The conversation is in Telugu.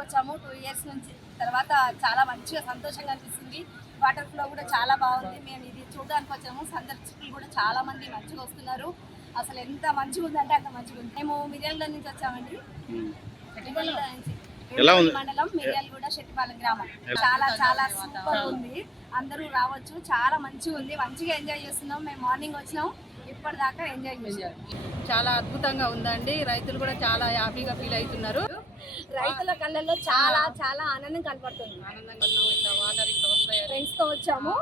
వచ్చాము. టూ ఇయర్స్ నుంచి. తర్వాత చాలా మంచిగా సంతోషంగా అనిపిస్తుంది. వాటర్ ఫ్లో కూడా చాలా బాగుంది. మేము ఇది చూడడానికి వచ్చాము. సందర్శకులు కూడా చాలా మంది మంచిగా వస్తున్నారు. అసలు ఎంత మంచిగా ఉందంటే అంత మంచిగా ఉంది. మేము మిర్యాల నుంచి వచ్చామండి. నుంచి. ఉంది? మండలం మిర్యాలగూడ శెట్టిపాలెం గ్రామం. చాలా చాలా సూపర్ ఉంది. అందరూ రావచ్చు. చాలా మంచిగా ఉంది. మంచిగా ఎంజాయ్ చేస్తున్నాం. మేము మార్నింగ్ వచ్చినాం. ఇప్పటిదాకా ఎంజాయ్ చేసాం చాలా అద్భుతంగా ఉందండి. రైతులు కూడా చాలా హ్యాపీగా ఫీల్ అవుతున్నారు. రైతుల కళ్ళల్లో చాలా చాలా ఆనందం కనపడుతుంది. ఆనందంగా ఇట్లా వాటర్ ఇట్లా వస్తాయని. ఫ్రెండ్స్తో వచ్చాము.